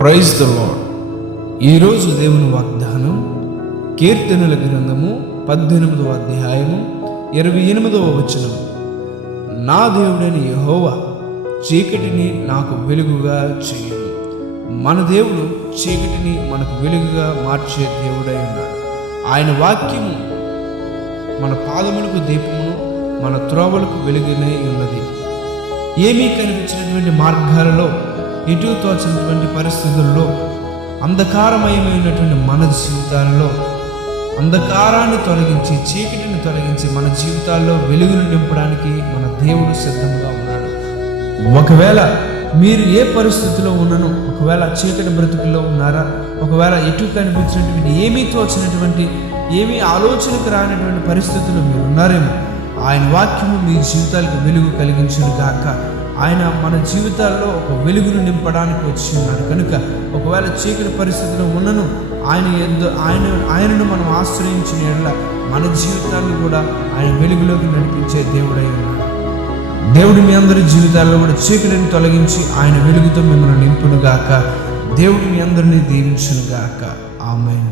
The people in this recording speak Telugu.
Praise the lord. ఈరోజు దేవుని వాగ్దానం కీర్తనల గ్రంథము 18వ అధ్యాయము 28వ వచనం. నా దేవుడైన యెహోవా చీకటిని నాకు వెలుగుగా చేయను. మన దేవుడు చీకటిని మనకు వెలుగుగా మార్చే దేవుడై ఉన్నాడు. ఆయన వాక్యము మన పాదములకు దీపమును, మన త్రోవలకు వెలుగునే ఉన్నది. ఏమీ కనిపించినటువంటి మార్గాలలో, ఎటు తోచినటువంటి పరిస్థితుల్లో, అంధకారమయమైనటువంటి మన జీవితాల్లో అంధకారాన్ని తొలగించి, చీకటిని తొలగించి మన జీవితాల్లో వెలుగును నింపడానికి మన దేవుడు సిద్ధంగా ఉన్నాడు. ఒకవేళ మీరు ఏ పరిస్థితిలో ఉన్నను, ఒకవేళ చీకటి బ్రతుకుల్లో ఉన్నారా, ఒకవేళ ఎటు కనిపించినటువంటి, ఏమీ తోచినటువంటి, ఏమీ ఆలోచనకు రానటువంటి పరిస్థితుల్లో మీరు ఉన్నారేమో, ఆయన వాక్యము మీ జీవితాలకు వెలుగు కలిగించును గాక. ఆయన మన జీవితాల్లో ఒక వెలుగును నింపడానికి వచ్చి ఉన్నాడు కనుక, ఒకవేళ చీకటి పరిస్థితిలో ఉన్నను ఆయనను మనం ఆశ్రయించిన యెడల మన జీవితాన్ని కూడా ఆయన వెలుగులోకి నడిపించే దేవుడై ఉన్నాడు. దేవుడు మీ అందరి జీవితాల్లో కూడా చీకటిని తొలగించి ఆయన వెలుగుతో మిమ్మల్ని నింపును గాక. దేవుడు మీ అందరినీ దీవించును గాక. ఆమేన్.